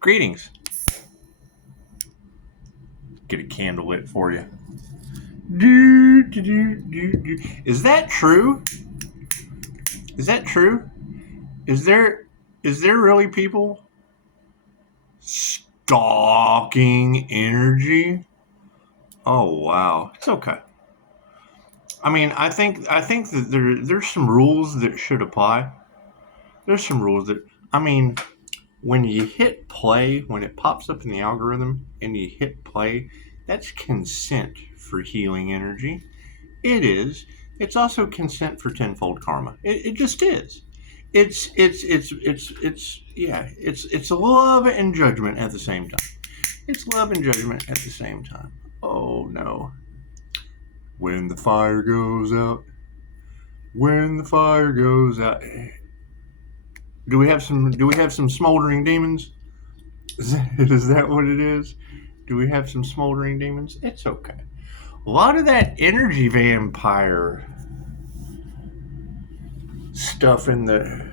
Greetings. Get a candle lit for you. Is that true? Is that true? Is there really people stalking energy? Oh wow. It's okay. I mean, I think that there's some rules that should apply. There's some rules that when you hit play, when it pops up in the algorithm and you hit play, that's consent for healing energy. It is. It's also consent for tenfold karma. It just is. It's love and judgment at the same time. It's love and judgment at the same time. Oh no. When the fire goes out. When the fire goes out. Do we have some smoldering demons? Is that what it is? Do we have some smoldering demons? It's okay. A lot of that energy vampire stuff in the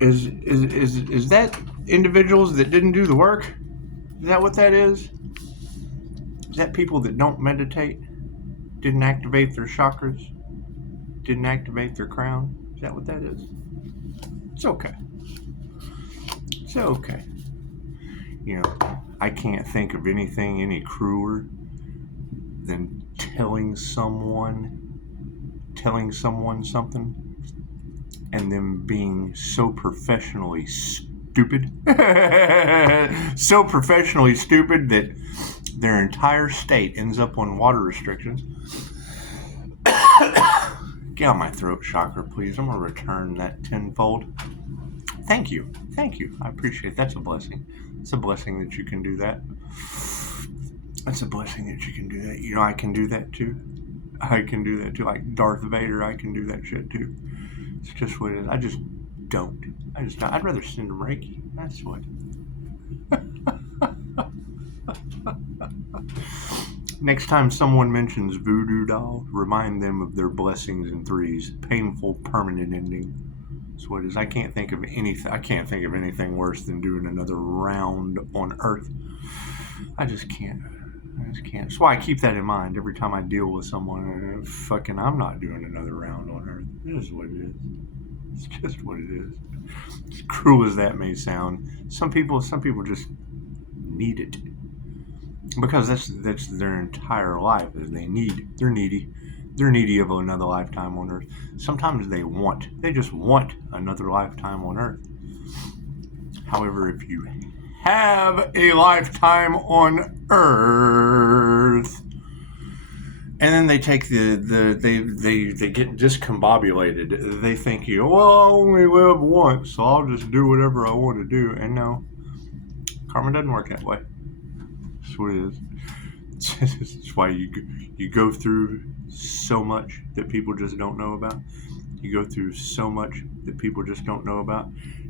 is that individuals that didn't do the work? Is that what that is? Is that people that don't meditate, didn't activate their chakras, didn't activate their crown? Is that what that is? It's okay. It's okay. You know, I can't think of anything any crueler than telling someone something and them being so professionally stupid so professionally stupid that their entire state ends up on water restrictions. Get out my throat chakra, please. I'm going to return that tenfold. Thank you. I appreciate it. That's a blessing. It's a blessing that you can do that. It's a blessing that you can do that. You know, I can do that too. Like Darth Vader, I can do that shit too. It's just what it is. I just don't. I'd rather send them Reiki. That's what. Next time someone mentions voodoo doll, remind them of their blessings in threes. Painful, permanent ending. That's what it is. I can't think of anything worse than doing another round on Earth. I just can't. That's why I keep that in mind every time I deal with someone. I'm not doing another round on Earth. This is what it is. It's just what it is. As cruel as that may sound, some people just need it because that's their entire life. They're needy of another lifetime on Earth. Sometimes they just want another lifetime on Earth. However, if you have a lifetime on Earth, and then they take they get discombobulated. They think I only live once, so I'll just do whatever I want to do. And no, karma doesn't work that way. That's what it is. It's why you go through so much that people just don't know about. You go through so much that people just don't know about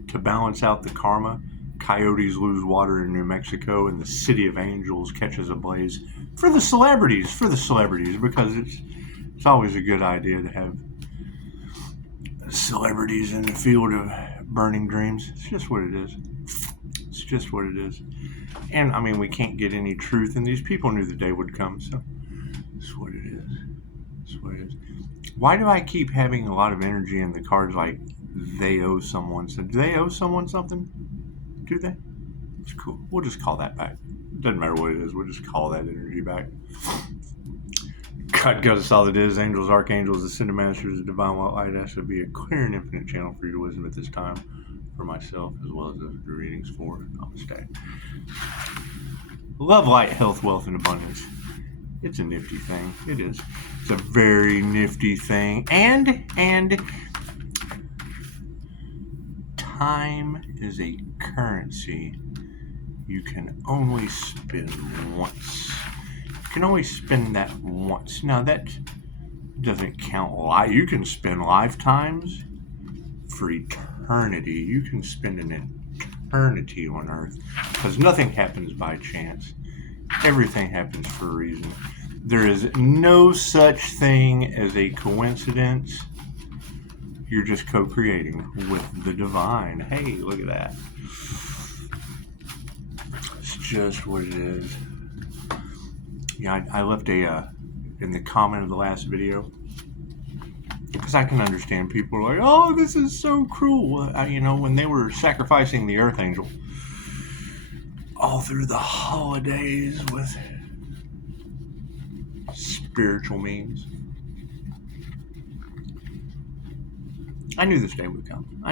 to balance out the karma. Coyotes lose water in New Mexico, and the City of Angels catches a blaze for the celebrities, because it's always a good idea to have celebrities in the field of burning dreams. It's just what it is. And we can't get any truth, and these people knew the day would come, so it's what it is. Why do I keep having a lot of energy in the cards like they owe someone? So do they owe someone something? Do they? It's cool. We'll just call that back. It doesn't matter what it is. We'll just call that energy back. God, goddess, all it is. Angels, archangels, ascended masters, the divine light has to be a clear and infinite channel for your wisdom at this time, for myself as well as the readings for Namaste. Love, light, health, wealth, and abundance. It's a nifty thing. It is. It's a very nifty thing. And time is a currency you can only spend once. You can only spend that once. Now, that doesn't count. You can spend lifetimes for eternity. You can spend an eternity on Earth, because nothing happens by chance. Everything happens for a reason. There is no such thing as a coincidence. You're just co-creating with the divine. Hey, look at that. just what it is. Yeah, I left a in the comment of the last video, because I can understand people are like, oh, this is so cruel. When they were sacrificing the Earth Angel all through the holidays with spiritual means. I knew this day would come.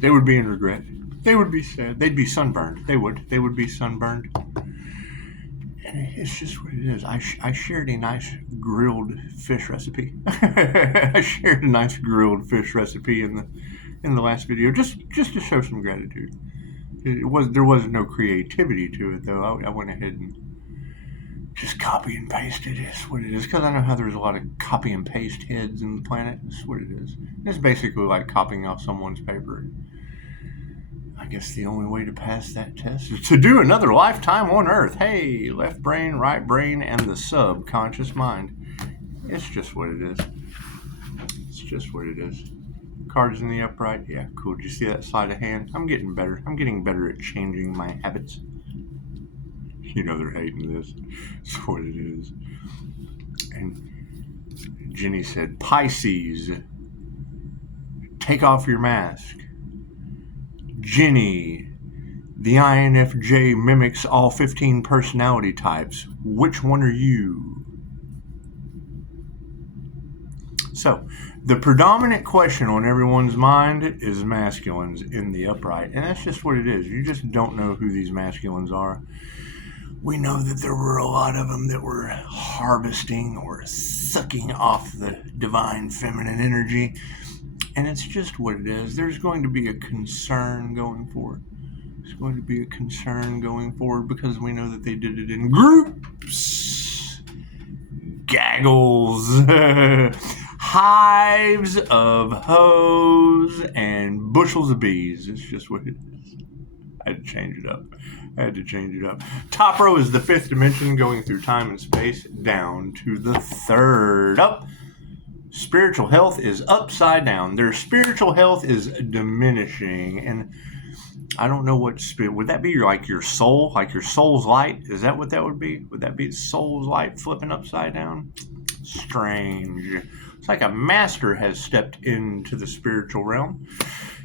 They would be in regret. They would be sad. They'd be sunburned. They would be sunburned. And it's just what it is. I shared a nice grilled fish recipe. I shared a nice grilled fish recipe in the last video, just to show some gratitude. There was no creativity to it, though. I went ahead and just copy and pasted. It's what it is, because I know how there's a lot of copy and paste heads in the planet. It's what it is. It's basically like copying off someone's paper. I guess the only way to pass that test is to do another lifetime on Earth. Hey, left brain, right brain, and the subconscious mind. It's just what it is. It's just what it is. Cards in the upright. Yeah, cool. Did you see that sleight of hand? I'm getting better. I'm getting better at changing my habits. They're hating this. It's what it is. And Jenny said, Pisces, take off your mask. Jenny, the INFJ mimics all 15 personality types. Which one are you? So, the predominant question on everyone's mind is masculines in the upright. And that's just what it is. You just don't know who these masculines are. We know that there were a lot of them that were harvesting or sucking off the divine feminine energy. And it's just what it is. There's going to be a concern going forward. There's going to be a concern going forward because we know that they did it in groups, gaggles, hives of hoes, and bushels of bees. It's just what it is. I had to change it up. Top row is the fifth dimension going through time and space down to the third. Up. Spiritual health is upside down. Their spiritual health is diminishing. And I don't know what spirit. Would that be like your soul? Like your soul's light? Is that what that would be? Would that be the soul's light flipping upside down? Strange. It's like a master has stepped into the spiritual realm.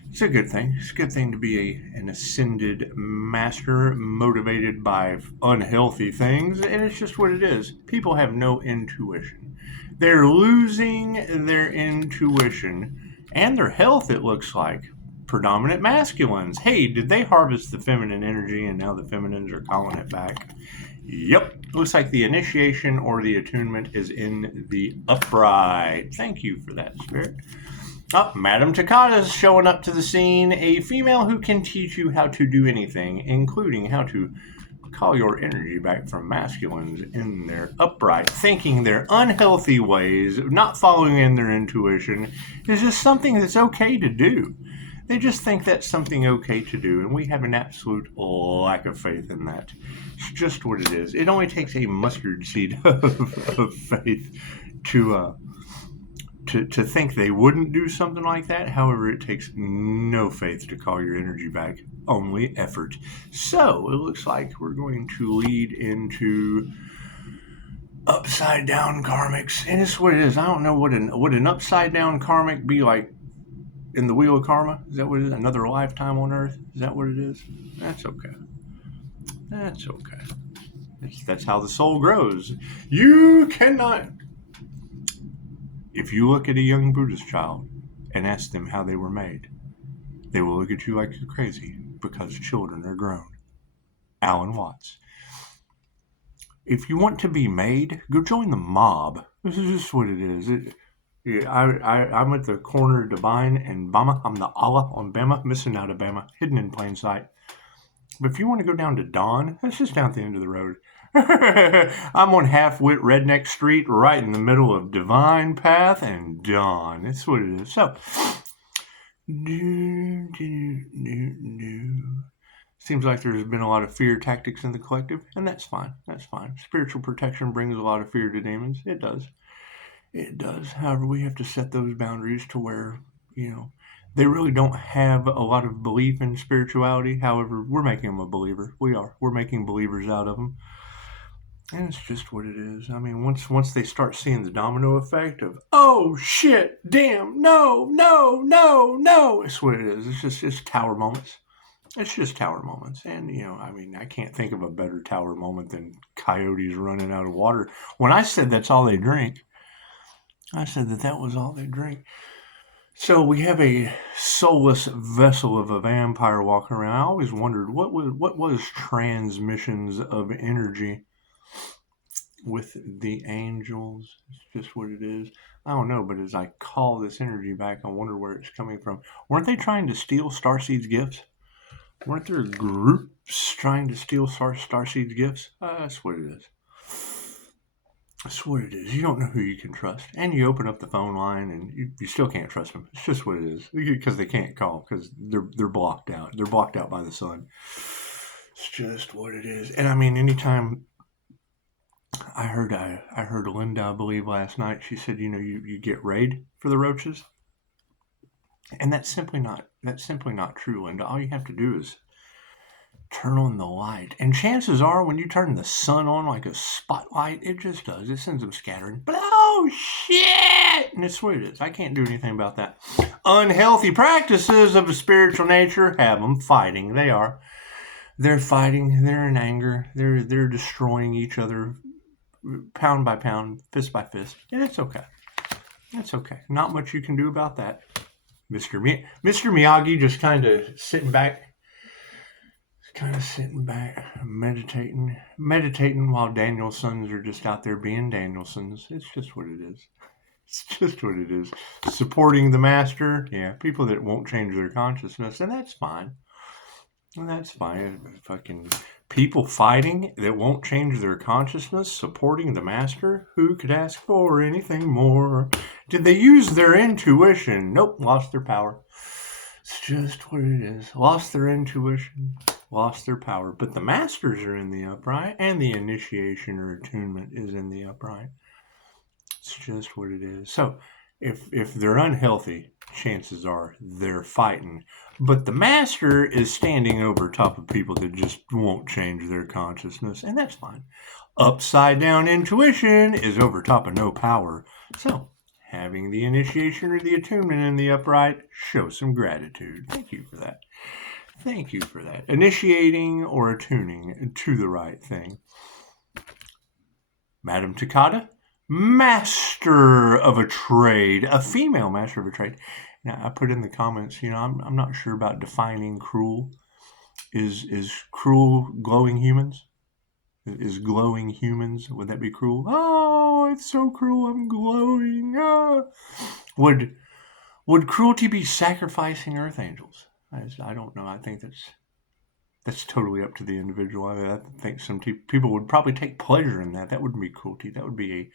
It's a good thing. It's a good thing to be an ascended master motivated by unhealthy things. And it's just what it is. People have no intuition. They're losing their intuition and their health, it looks like. Predominant masculines. Hey, did they harvest the feminine energy and now the feminines are calling it back? Yep. Looks like the initiation or the attunement is in the upright. Thank you for that, Spirit. Oh, Madam Takata is showing up to the scene. A female who can teach you how to do anything, including how to call your energy back from masculines in their upright, thinking their unhealthy ways, not following in their intuition, is just something that's okay to do. They just think that's something okay to do, and we have an absolute lack of faith in that. It's just what it is. It only takes a mustard seed of faith to think they wouldn't do something like that. However, it takes no faith to call your energy back, only effort. So it looks like we're going to lead into upside down karmics, and it's what it is. I don't know would an upside down karmic be like in the Wheel of Karma? Is that what it is? Another lifetime on Earth? Is that what it is? That's okay. That's how the soul grows. You cannot. If you look at a young Buddhist child and ask them how they were made, they will look at you like you're crazy because children are grown. Alan Watts. If you want to be made, go join the mob. This is just what it is. I'm at the corner of Divine and Bama. I'm the Allah on Bama, missing out of Bama, hidden in plain sight. But if you want to go down to Dawn, that's just down at the end of the road. I'm on Half-Wit Redneck Street, right in the middle of Divine Path and Dawn. That's what it is. So, seems like there's been a lot of fear tactics in the collective, and that's fine. That's fine. Spiritual protection brings a lot of fear to demons. It does. It does. However, we have to set those boundaries to where, They really don't have a lot of belief in spirituality. However, we're making them a believer. We are. We're making believers out of them. And it's just what it is. I mean, once they start seeing the domino effect of, oh shit, damn, no, no, no, no, it's what it is. It's just tower moments. It's just tower moments. And, I mean, I can't think of a better tower moment than coyotes running out of water. When I said that's all they drink, I said that was all they drink. So we have a soulless vessel of a vampire walking around. I always wondered what was transmissions of energy with the angels. It's just what it is. I don't know, but as I call this energy back, I wonder where it's coming from. Weren't they trying to steal Starseed's gifts? Weren't there groups trying to steal Starseed's gifts? That's what it is. That's what it is. You don't know who you can trust. And you open up the phone line and you still can't trust them. It's just what it is. Because they can't call because they're blocked out. They're blocked out by the sun. It's just what it is. And I mean, anytime I heard Linda, I believe, last night, she said, you get raid for the roaches. And that's simply not true, Linda. All you have to do is turn on the light. And chances are when you turn the sun on like a spotlight, it just does. It sends them scattering. But oh shit! And it's what it is. I can't do anything about that. Unhealthy practices of a spiritual nature have them fighting. They are. They're fighting. They're in anger. They're destroying each other pound by pound, fist by fist. And it's okay. It's okay. Not much you can do about that. Mr. Miyagi just kind of sitting back, meditating while Danielsons are just out there being Danielsons. It's just what it is. It's just what it is. Supporting the master, yeah, people that won't change their consciousness, and that's fine. And that's fine. Fucking people fighting that won't change their consciousness, supporting the master. Who could ask for anything more? Did they use their intuition? Nope, lost their power. It's just what it is. Lost their intuition, lost their power. But the masters are in the upright, and the initiation or attunement is in the upright. It's just what it is. So if they're unhealthy, chances are they're fighting. But the master is standing over top of people that just won't change their consciousness, and that's fine. Upside down intuition is over top of no power. So having the initiation or the attunement in the upright, show some gratitude. Thank you for that. Thank you for that. Initiating or attuning to the right thing. Madam Takata, master of a trade, a female master of a trade. Now, I put in the comments, I'm not sure about defining cruel. Is cruel glowing humans? Is glowing humans? Would that be cruel? Oh, it's so cruel. I'm glowing. Ah. Would cruelty be sacrificing earth angels? I don't know. I think that's totally up to the individual. I think some people would probably take pleasure in that. That wouldn't be cruelty. That would be a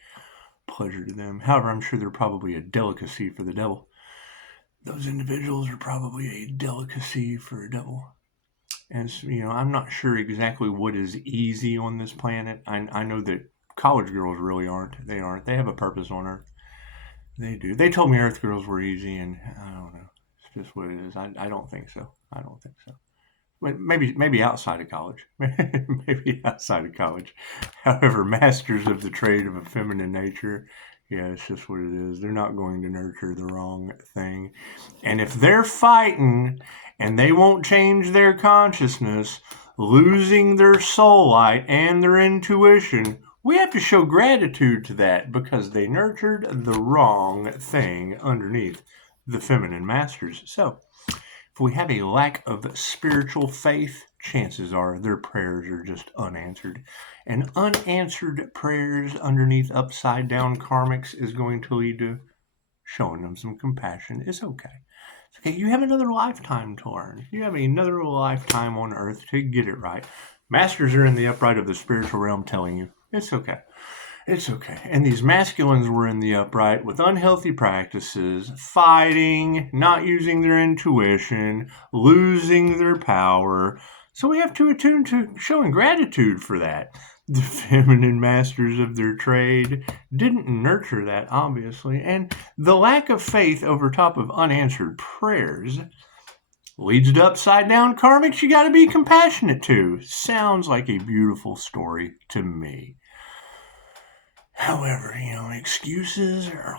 pleasure to them. However, I'm sure they're probably a delicacy for the devil. Those individuals are probably a delicacy for a devil. And, I'm not sure exactly what is easy on this planet. I know that college girls really aren't. They aren't. They have a purpose on Earth. They do. They told me Earth girls were easy, and I don't know. It's just what it is. I don't think so. I don't think so. Maybe outside of college. Maybe outside of college. However, masters of the trade of a feminine nature, yeah, it's just what it is. They're not going to nurture the wrong thing. And if they're fighting and they won't change their consciousness, losing their soul light and their intuition, we have to show gratitude to that because they nurtured the wrong thing underneath the feminine masters. So, if we have a lack of spiritual faith, chances are their prayers are just unanswered. And unanswered prayers underneath upside down karmics is going to lead to showing them some compassion. It's okay. It's okay. You have another lifetime to learn. You have another lifetime on Earth to get it right. Masters are in the upright of the spiritual realm telling you, it's okay. It's okay. And these masculines were in the upright with unhealthy practices, fighting, not using their intuition, losing their power. So we have to attune to showing gratitude for that. The feminine masters of their trade didn't nurture that, obviously, and the lack of faith over top of unanswered prayers leads to upside down karmics you gotta be compassionate to. Sounds like a beautiful story to me. However, excuses are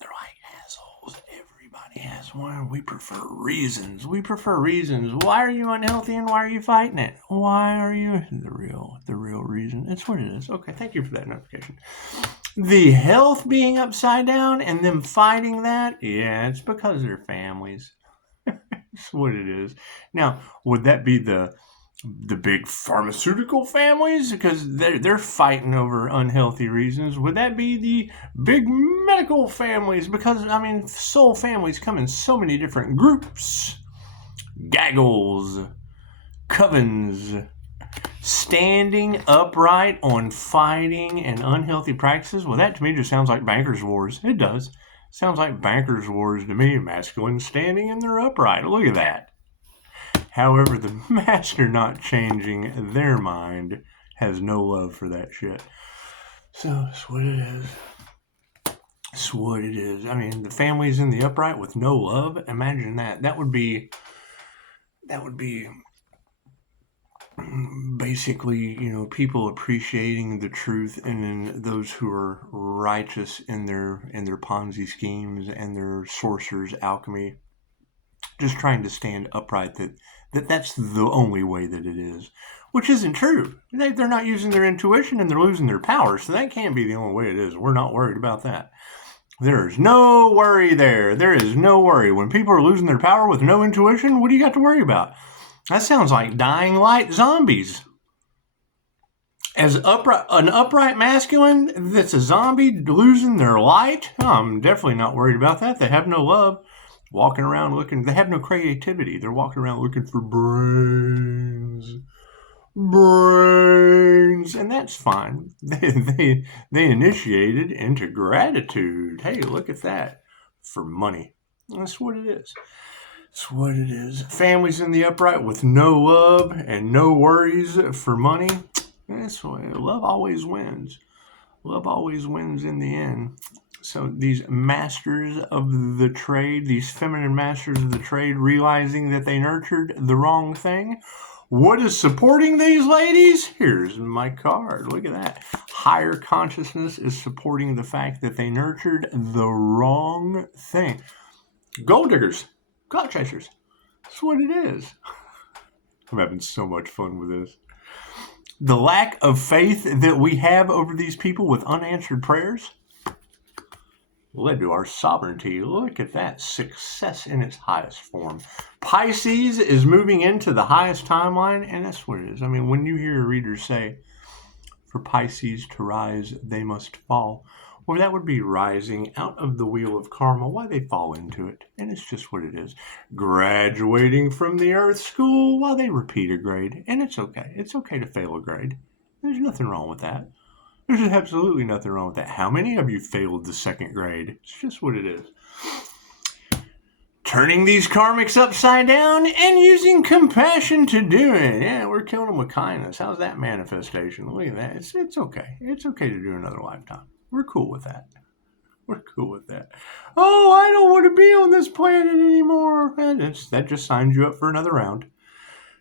they're like assholes. Everybody has one. We prefer reasons. Why are you unhealthy and why are you fighting it? Why are you the real reason? It's what it is. Okay, thank you for that notification. The health being upside down and them fighting that, yeah, it's because of their families. That's what it is. Now, would that be the big pharmaceutical families because they're fighting over unhealthy reasons? Would that be the big medical families? Because soul families come in so many different groups, gaggles, covens. Standing upright on fighting and unhealthy practices. Well, that to me just sounds like bankers' wars. It does. Sounds like bankers' wars to me. Masculine standing and they're upright. Look at that. However, the master not changing their mind has no love for that shit. So that's what it is. That's what it is. The families in the upright with no love. Imagine that. That would be basically, people appreciating the truth, and then those who are righteous in their Ponzi schemes and their sorcerers' alchemy, just trying to stand upright. That's the only way that it is, which isn't true. They're not using their intuition and they're losing their power, so that can't be the only way it is. We're not worried about that. There's no worry there. There is no worry. When people are losing their power with no intuition, what do you got to worry about? That sounds like dying light zombies. As an upright masculine that's a zombie losing their light, I'm definitely not worried about that. They have no love. Walking around looking, they have no creativity. They're walking around looking for brains. And that's fine. They initiated into gratitude. Hey, look at that. For money. That's what it is. That's what it is. Families in the upright with no love and no worries for money. That's why love always wins. Love always wins in the end. So these masters of the trade, these feminine masters of the trade, realizing that they nurtured the wrong thing. What is supporting these ladies? Here's my card. Look at that. Higher consciousness is supporting the fact that they nurtured the wrong thing. Gold diggers. Cloud chasers. That's what it is. I'm having so much fun with this. The lack of faith that we have over these people with unanswered prayers led to our sovereignty. Look at that. Success in its highest form. Pisces is moving into the highest timeline, and that's what it is. When you hear a reader say, for Pisces to rise, they must fall. Well, that would be rising out of the wheel of karma. Why they fall into it. And it's just what it is. Graduating from the earth school while they repeat a grade. And it's okay. It's okay to fail a grade. There's nothing wrong with that. There's absolutely nothing wrong with that. How many of you failed the second grade? It's just what it is. Turning these karmics upside down and using compassion to do it. Yeah, we're killing them with kindness. How's that manifestation? Look at that. It's okay. It's okay to do another lifetime. We're cool with that. We're cool with that. Oh, I don't want to be on this planet anymore. That just signs you up for another round.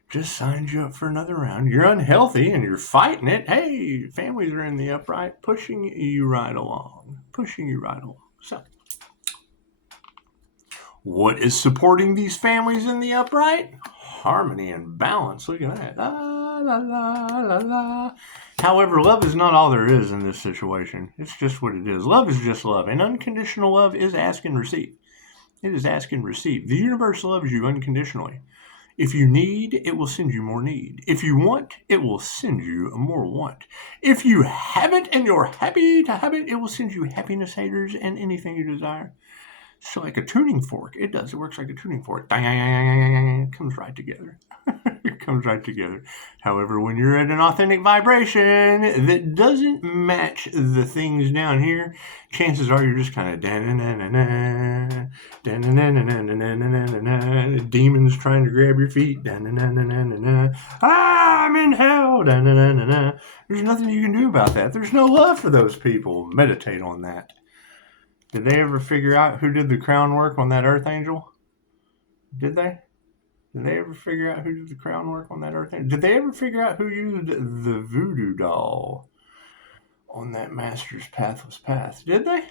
Just signs you up for another round. You're unhealthy and you're fighting it. Hey, families are in the upright, pushing you right along. Pushing you right along. So, what is supporting these families in the upright? Harmony and balance. Look at that. La, la, la, la, la. However, love is not all there is in this situation. It's just what it is. Love is just love. And unconditional love is ask and receive. It is ask and receive. The universe loves you unconditionally. If you need, it will send you more need. If you want, it will send you more want. If you have it and you're happy to have it, it will send you happiness haters and anything you desire. So like a tuning fork, it does. It works like a tuning fork. It comes right together. It comes right together. However, when you're at an authentic vibration that doesn't match the things down here, chances are you're just kind of demons trying to grab your feet. I'm in hell. There's nothing you can do about that. There's no love for those people. Meditate on that. Did they ever figure out who did the crown work on that earth angel? Did they? Did they ever figure out who did the crown work on that earth angel? Did they ever figure out who used the voodoo doll on that master's pathless path? Did they?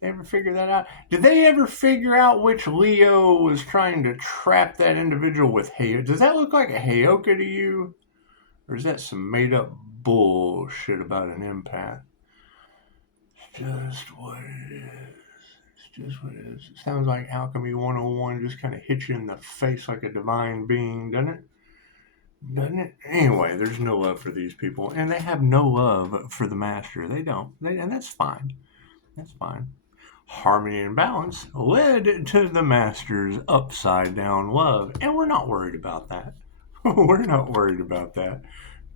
They ever figure that out? Did they ever figure out which Leo was trying to trap that individual with Heyoka? Does that look like a Heyoka to you? Or is that some made up bullshit about an empath? It's just what it is. Just what it is. It sounds like Alchemy 101 just kind of hits you in the face like a divine being, doesn't it? Doesn't it? Anyway, there's no love for these people, and they have no love for the master. They don't. And that's fine. That's fine. Harmony and balance led to the master's upside down love, and we're not worried about that. We're not worried about that.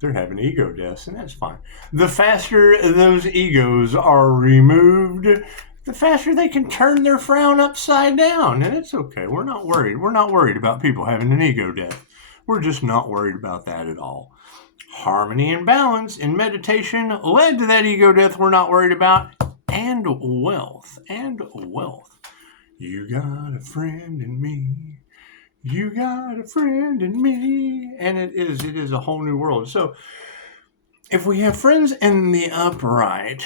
They're having ego deaths, and that's fine. The faster those egos are removed, the faster they can turn their frown upside down, and it's okay. We're not worried. We're not worried about people having an ego death. We're just not worried about that at all. Harmony and balance in meditation led to that ego death we're not worried about, and wealth, and wealth. You got a friend in me. You got a friend in me. And it is a whole new world. So if we have friends in the upright,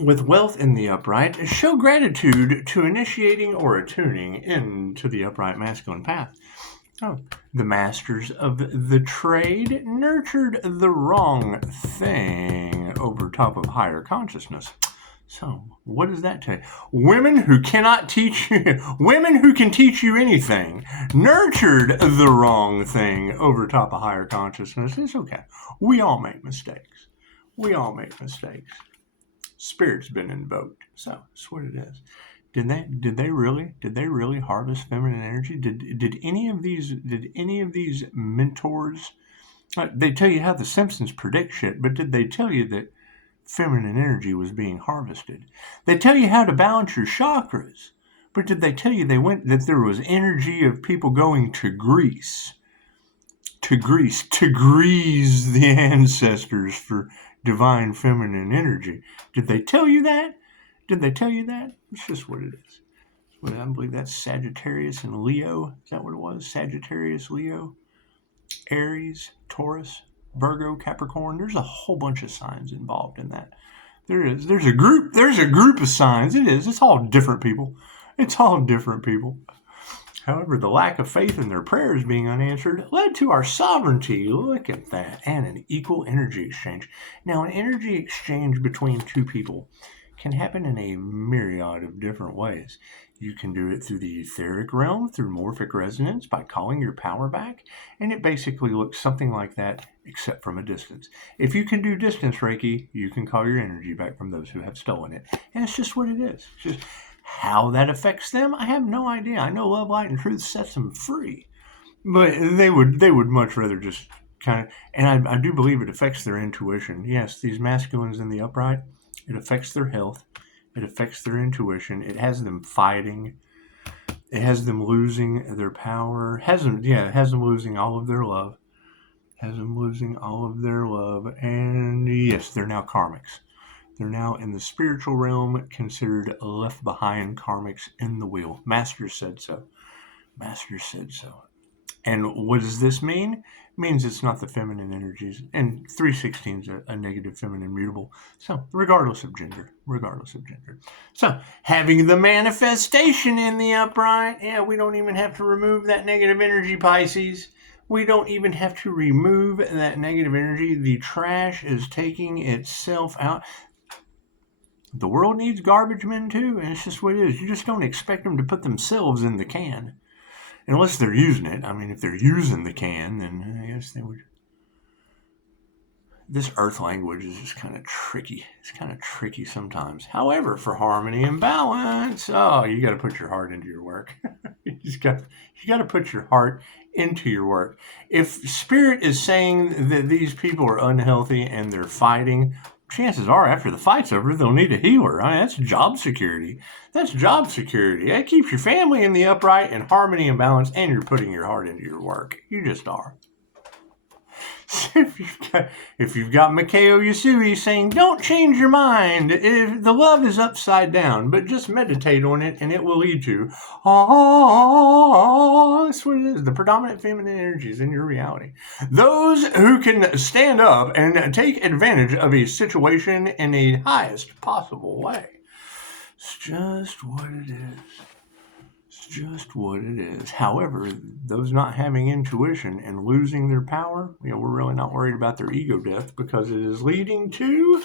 with wealth in the upright, show gratitude to initiating or attuning into the upright masculine path. Oh, the masters of the trade nurtured the wrong thing over top of higher consciousness. So, what does that tell you? Women who cannot teach you, women who can teach you anything, nurtured the wrong thing over top of higher consciousness. It's okay. We all make mistakes. We all make mistakes. Spirit's been invoked. So, that's what it is. Did they really harvest feminine energy? Did any of these mentors, they tell you how the Simpsons predict shit, but did they tell you that feminine energy was being harvested? They tell you how to balance your chakras, but did they tell you that there was energy of people going to Greece to grease the ancestors for divine feminine energy? Did they tell you that? Did they tell you that? It's just what it is. I believe that's Sagittarius and Leo. Is that what it was? Sagittarius, Leo, Aries, Taurus, Virgo, Capricorn. There's a whole bunch of signs involved in that. There is. There's a group of signs. It is. It's all different people. It's all different people. However, the lack of faith in their prayers being unanswered led to our sovereignty. Look at that. And an equal energy exchange. Now, an energy exchange between two people can happen in a myriad of different ways. You can do it through the etheric realm, through morphic resonance, by calling your power back, and it basically looks something like that, except from a distance. If you can do distance Reiki, you can call your energy back from those who have stolen it, and it's just what it is. It's just how that affects them, I have no idea. I know Love, Light, and Truth sets them free, but they would much rather just kind of, and I do believe it affects their intuition. Yes, these masculines in the upright, it affects their health. It affects their intuition. It has them fighting. It has them losing their power. It has them losing all of their love. And yes, they're now karmics. They're now in the spiritual realm considered left behind karmics in the wheel. Master said so. And what does this mean? It means it's not the feminine energies. And 316 is a negative feminine mutable. So regardless of gender. So having the manifestation in the upright, we don't even have to remove that negative energy, Pisces. We don't even have to remove that negative energy. The trash is taking itself out. The world needs garbage men too, and it's just what it is. You just don't expect them to put themselves in the can. Unless they're using it. I mean, if they're using the can, then I guess they would. This earth language is just kind of tricky. It's kind of tricky sometimes. However, for harmony and balance, you got to put your heart into your work. you got to put your heart into your work. If spirit is saying that these people are unhealthy and they're fighting, chances are after the fight's over, they'll need a healer. I mean, that's job security. That's job security. That keeps your family in the upright and harmony and balance, and you're putting your heart into your work. You just are. If you've got Mikao Yasui saying, don't change your mind, if the love is upside down, but just meditate on it and it will lead to, that's what it is. The predominant feminine energy is in your reality. Those who can stand up and take advantage of a situation in the highest possible way. It's just what it is. Just what it is. However, those not having intuition and losing their power, we're really not worried about their ego death because it is leading to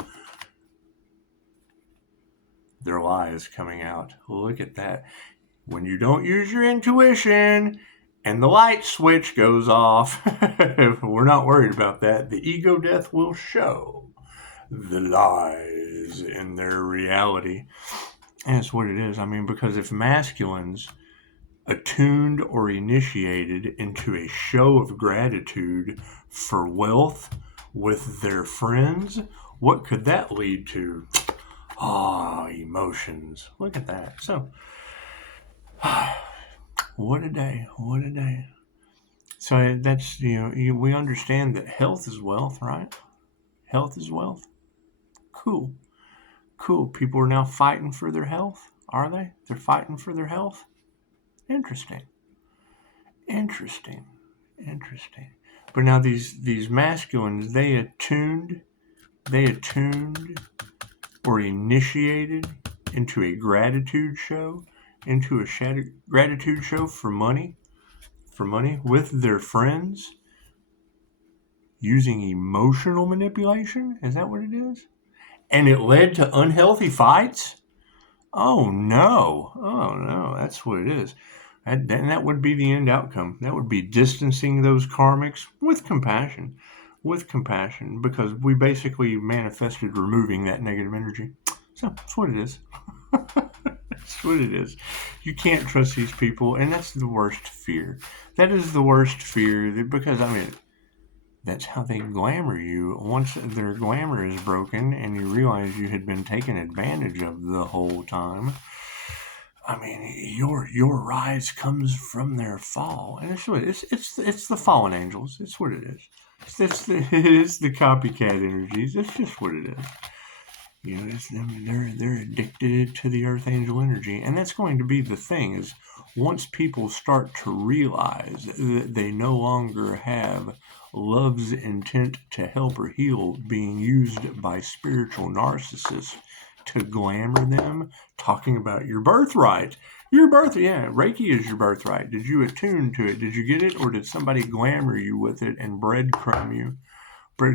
their lies coming out. Look at that. When you don't use your intuition and the light switch goes off, we're not worried about that. The ego death will show the lies in their reality. And that's what it is. I mean, because if masculines attuned or initiated into a show of gratitude for wealth with their friends, what could that lead to? Emotions. Look at that. So, what a day. What a day. So that's, we understand that health is wealth, right? Health is wealth. Cool. People are now fighting for their health, are they? They're fighting for their health? Interesting. But now these masculines, they attuned or initiated into a gratitude show, for money with their friends, using emotional manipulation. Is that what it is? And it led to unhealthy fights? Oh no, that's what it is. And that would be the end outcome. That would be distancing those karmics with compassion, because we basically manifested removing that negative energy. So that's what it is. That's what it is. You can't trust these people, and that's the worst fear. That is the worst fear, because, that's how they glamour you. Once their glamour is broken and you realize you had been taken advantage of the whole time, your rise comes from their fall. And it's the fallen angels. It's what it is. It's the copycat energies. It's just what it is. It's them. They're addicted to the earth angel energy, and that's going to be the thing. Is once people start to realize that they no longer have love's intent to help or heal being used by spiritual narcissists to glamour them, talking about your birthright. Reiki is your birthright. Did you attune to it? Did you get it, or did somebody glamour you with it and breadcrumb you?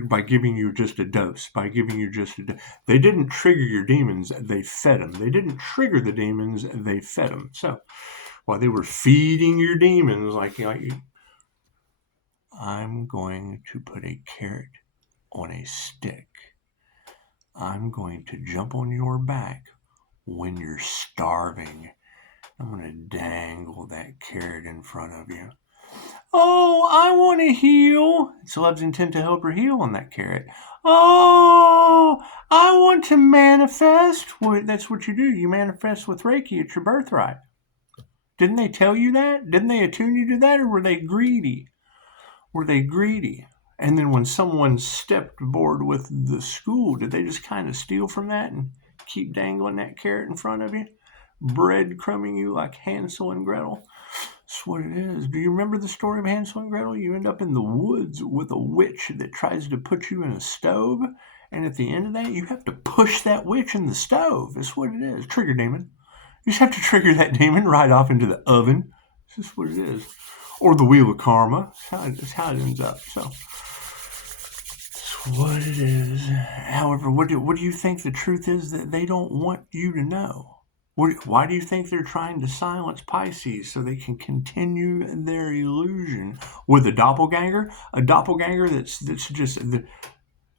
By giving you just a dose, They didn't trigger your demons, they fed them. They didn't trigger the demons, they fed them. So, while they were feeding your demons, I'm going to put a carrot on a stick. I'm going to jump on your back when you're starving. I'm going to dangle that carrot in front of you. Oh, I want to heal. It's love's intent to help her heal on that carrot. Oh, I want to manifest. Well, that's what you do. You manifest with Reiki. It's your birthright. Didn't they tell you that? Didn't they attune you to that, or were they greedy? And then when someone stepped aboard with the school, did they just kind of steal from that and keep dangling that carrot in front of you? Breadcrumbing you like Hansel and Gretel? That's what it is. Do you remember the story of Hansel and Gretel? You end up in the woods with a witch that tries to put you in a stove, and at the end of that, you have to push that witch in the stove. That's what it is. Trigger demon. You just have to trigger that demon right off into the oven. That's just what it is. Or the wheel of karma. That's how it ends up. So, that's what it is. However, what do you think the truth is that they don't want you to know? Why do you think they're trying to silence Pisces so they can continue their illusion with a doppelganger? A doppelganger that's just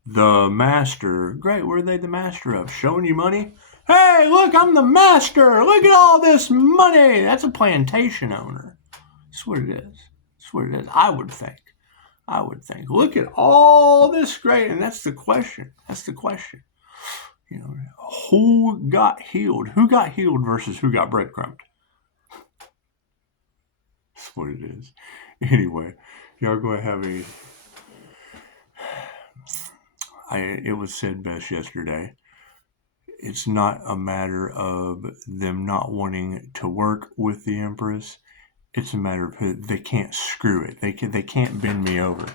the master. Great, what are they the master of? Showing you money? Hey, look, I'm the master. Look at all this money. That's a plantation owner. That's what it is. That's what it is. I would think. Look at all this great, and that's the question. You know, who got healed? Who got healed versus who got breadcrumbed? That's what it is. Anyway, y'all go have a... It was said best yesterday. It's not a matter of them not wanting to work with the Empress. It's a matter of they can't screw it. They can't bend me over.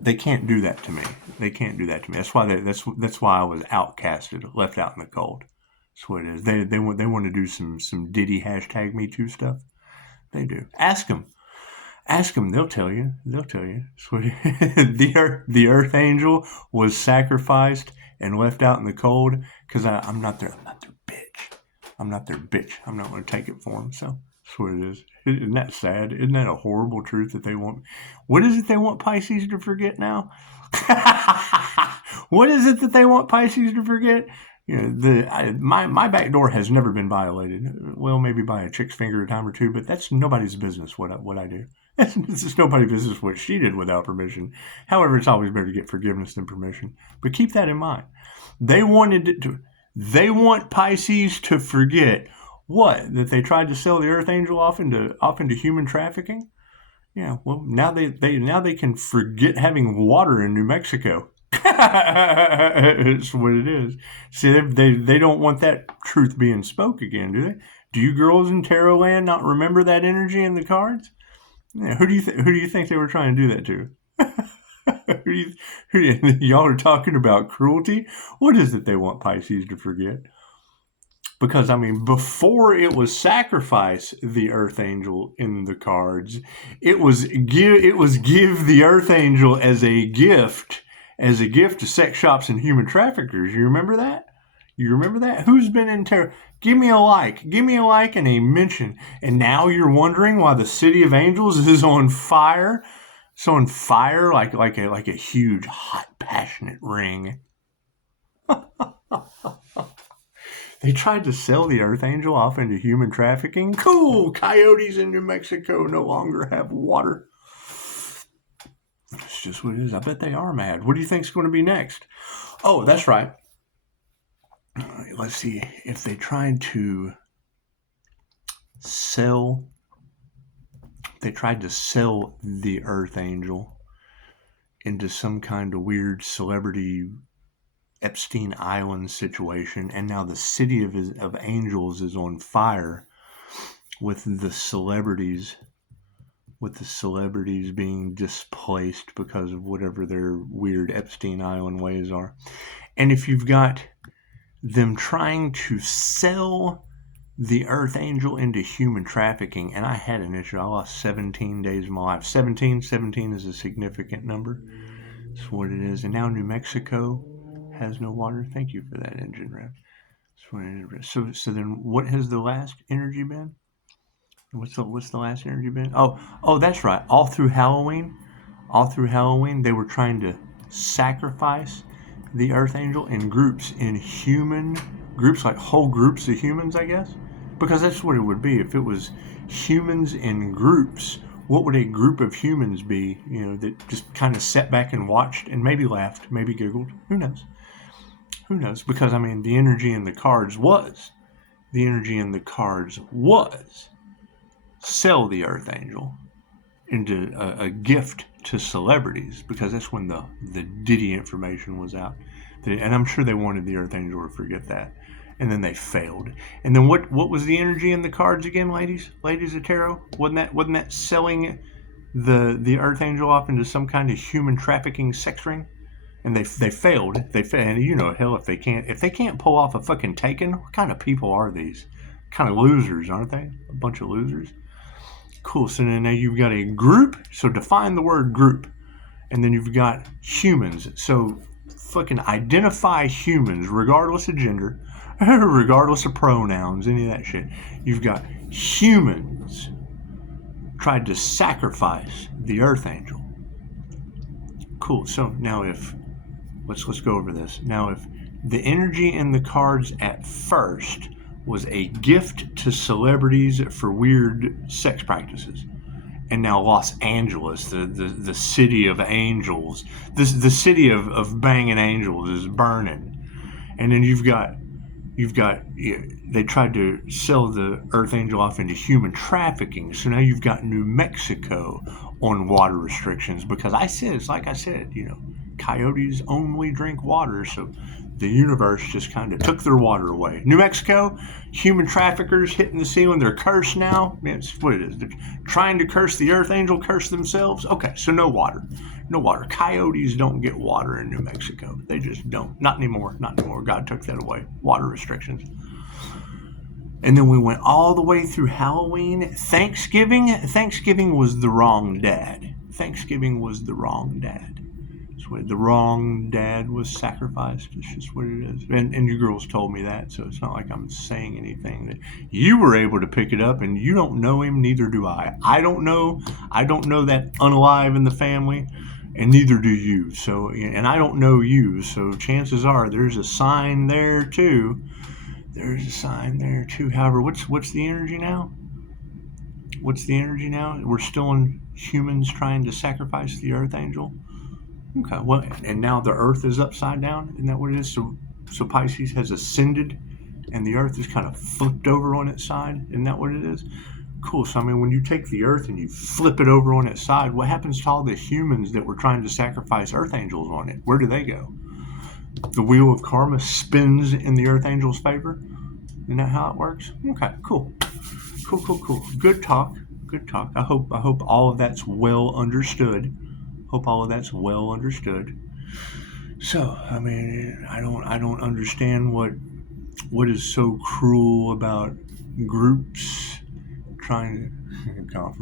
They can't do that to me. That's why that's why I was outcasted, left out in the cold. That's what it is. They want to do some Diddy #MeToo stuff. They do. Ask them. They'll tell you. That's what the Earth Angel was sacrificed and left out in the cold because I'm not their bitch. I'm not going to take it for them. So that's what it is. Isn't that sad? Isn't that a horrible truth that they want? What is it they want Pisces to forget now? What is it that they want Pisces to forget? You know, my back door has never been violated. Well, maybe by a chick's finger a time or two, but that's nobody's business what I do. It's just nobody's business what she did without permission. However, it's always better to get forgiveness than permission. But keep that in mind. They want Pisces to forget what? That they tried to sell the Earth Angel off into human trafficking? Yeah, well, now they can forget having water in New Mexico. It's what it is. See, they don't want that truth being spoke again, do they? Do you girls in Tarot Land not remember that energy in the cards? Yeah, who do you think they were trying to do that to? Y'all are talking about cruelty? What is it they want Pisces to forget? Because, I mean, before it was sacrifice the Earth Angel in the cards, it was give the Earth Angel as a gift to sex shops and human traffickers. You remember that? Who's been in terror? Give me a like and a mention. And now you're wondering why the City of Angels is on fire? It's on fire like a huge, hot, passionate ring. They tried to sell the Earth Angel off into human trafficking. Cool! Coyotes in New Mexico no longer have water. It's just what it is. I bet they are mad. What do you think's going to be next? Oh, that's right. Let's see. If they tried to sell the Earth Angel into some kind of weird celebrity Epstein Island situation, and now the City of Angels is on fire with the celebrities being displaced because of whatever their weird Epstein Island ways are. And if you've got them trying to sell the Earth Angel into human trafficking, and I had an issue. I lost 17 days of my life. 17 is a significant number. That's what it is. And now New Mexico has no water. Thank you for that, engine rev. So then what has the last energy been? What's the last energy been? Oh, that's right. All through Halloween, they were trying to sacrifice the Earth Angel in groups, like whole groups of humans, I guess. Because that's what it would be. If it was humans in groups, what would a group of humans be, that just kind of sat back and watched and maybe laughed, maybe giggled? Who knows? Because, I mean, the energy in the cards was sell the Earth Angel into a gift to celebrities, because that's when the Diddy information was out. And I'm sure they wanted the Earth Angel to forget that. And then they failed. And then what was the energy in the cards again, ladies of tarot? Wasn't that selling the Earth Angel off into some kind of human trafficking sex ring? And they failed. And hell, if they can't pull off a fucking taken, what kind of people are these? Kind of losers, aren't they? A bunch of losers. Cool. So now you've got a group. So define the word group. And then you've got humans. So fucking identify humans, regardless of gender, regardless of pronouns, any of that shit. You've got humans tried to sacrifice the Earth Angel. Cool. So now let's go over this. Now, if the energy in the cards at first was a gift to celebrities for weird sex practices, and now Los Angeles, the city of angels, the city of banging angels is burning. And then you've got they tried to sell the Earth Angel off into human trafficking. So now you've got New Mexico on water restrictions because it's like I said, coyotes only drink water. So the universe just kind of took their water away. New Mexico, human traffickers hitting the ceiling. They're cursed now. That's what it is. They're trying to curse the Earth Angel, curse themselves. Okay, so no water. No water. Coyotes don't get water in New Mexico. They just don't. Not anymore. Not anymore. God took that away. Water restrictions. And then we went all the way through Halloween. Thanksgiving. Thanksgiving was the wrong dad. Thanksgiving was the wrong dad. The wrong dad was sacrificed. It's just what it is. And you girls told me that, so it's not like I'm saying anything. That you were able to pick it up, and you don't know him, neither do I. I don't know that unalive in the family, and neither do you. So, and I don't know you, so chances are there's a sign there too. There's a sign there too. However, what's the energy now? What's the energy now? We're still in humans trying to sacrifice the Earth Angel. Okay, well, and now the Earth is upside down. Isn't that what it is? So Pisces has ascended, and the Earth is kind of flipped over on its side. Isn't that what it is? Cool. So, I mean, when you take the Earth and you flip it over on its side, what happens to all the humans that were trying to sacrifice Earth Angels on it? Where do they go? The wheel of karma spins in the Earth Angel's favor. Isn't that how it works? Okay, cool. Good talk. I hope all of that's well understood. So, I mean, I don't understand what is so cruel about groups trying to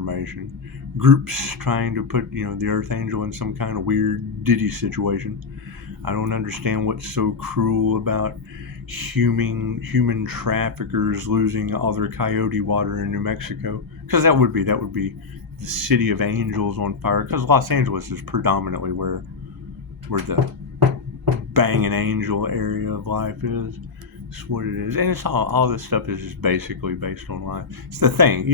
put the Earth Angel in some kind of weird Diddy situation. I don't understand what's so cruel about human traffickers losing all their coyote water in New Mexico, because that would be the city of angels on fire, because Los Angeles is predominantly where the banging angel area of life is. It's what it is. And it's all this stuff is just basically based on life. It's the thing,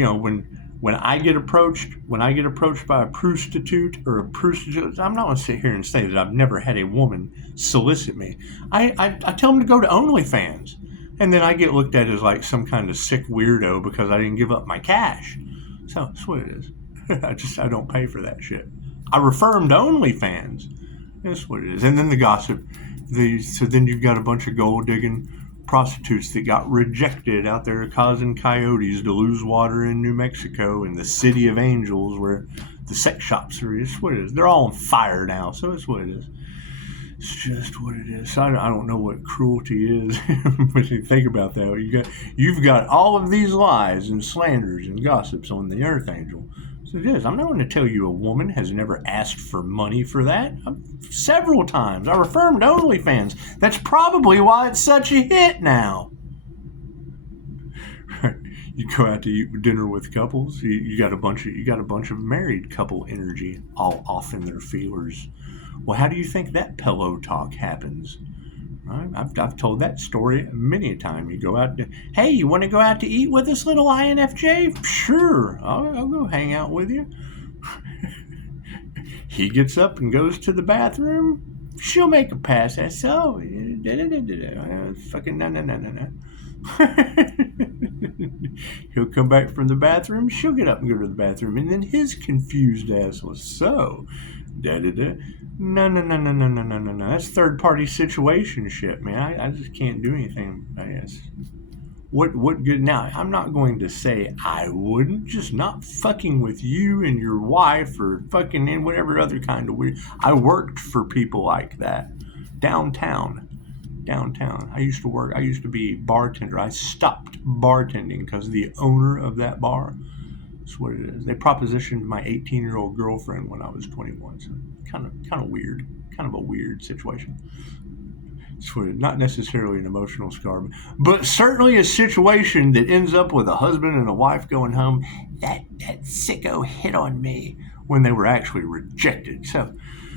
when I get approached by a prostitute, I'm not going to sit here and say that I've never had a woman solicit me. I tell them to go to OnlyFans, and then I get looked at as like some kind of sick weirdo because I didn't give up my cash. So that's what it is. I don't pay for that shit. I refer them to OnlyFans. That's what it is. And then the gossip. So then you've got a bunch of gold digging prostitutes that got rejected out there causing coyotes to lose water in New Mexico, in the city of angels where the sex shops are. It's what it is. They're all on fire now. So it's what it is. It's just what it is. So I don't know what cruelty is. But you think about that. You've got all of these lies and slanders and gossips on the Earth Angel. So it is. I'm not going to tell you a woman has never asked for money for that. Several times. I refer them to OnlyFans. That's probably why it's such a hit now. You go out to eat dinner with couples. You got a bunch of married couple energy all off in their feelers. Well, how do you think that pillow talk happens? Right? I've told that story many a time. You go out hey, you want to go out to eat with us, little INFJ? Sure, I'll go hang out with you. He gets up and goes to the bathroom. She'll make a pass. So, fucking no. He'll come back from the bathroom. She'll get up and go to the bathroom, and then his confused ass was so. No. That's third party situation shit, man. I just can't do anything. I guess. What good? Now, I'm not going to say I wouldn't, just not fucking with you and your wife or fucking in whatever other kind of weird. I worked for people like that downtown. I used to be a bartender. I stopped bartending because the owner of that bar, that's what it is. They propositioned my 18-year-old girlfriend when I was 21. So kind of weird. Kind of a weird situation. It's not necessarily an emotional scar, but certainly a situation that ends up with a husband and a wife going home. That sicko hit on me when they were actually rejected. So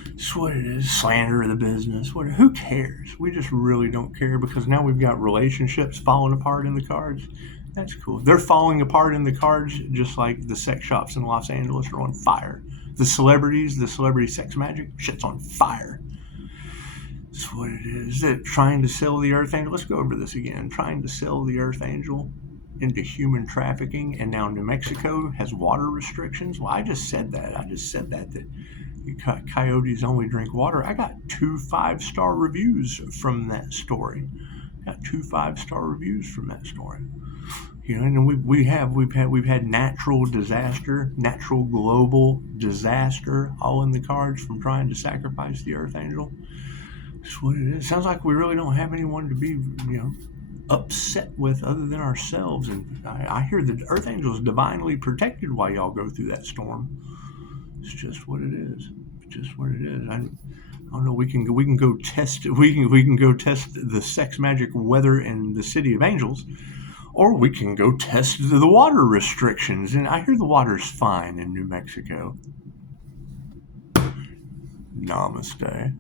that's what it is. Slander of the business. Who cares? We just really don't care, because now we've got relationships falling apart in the cards. That's cool. They're falling apart in the cards, just like the sex shops in Los Angeles are on fire. The celebrity sex magic, shit's on fire. That's what it is. That trying to sell the Earth Angel. Let's go over this again. Trying to sell the Earth Angel into human trafficking, and now New Mexico has water restrictions. Well, I just said that. That coyotes only drink water. I got 2 5-star reviews from that story. You know, and we've had natural disaster, natural global disaster, all in the cards from trying to sacrifice the Earth Angel. That's what it is. Sounds like we really don't have anyone to be, upset with other than ourselves. And I hear the Earth Angel is divinely protected while y'all go through that storm. It's just what it is. I don't know. We can go test. We can go test the sex magic weather in the City of Angels. Or we can go test the water restrictions. And I hear the water's fine in New Mexico. Namaste.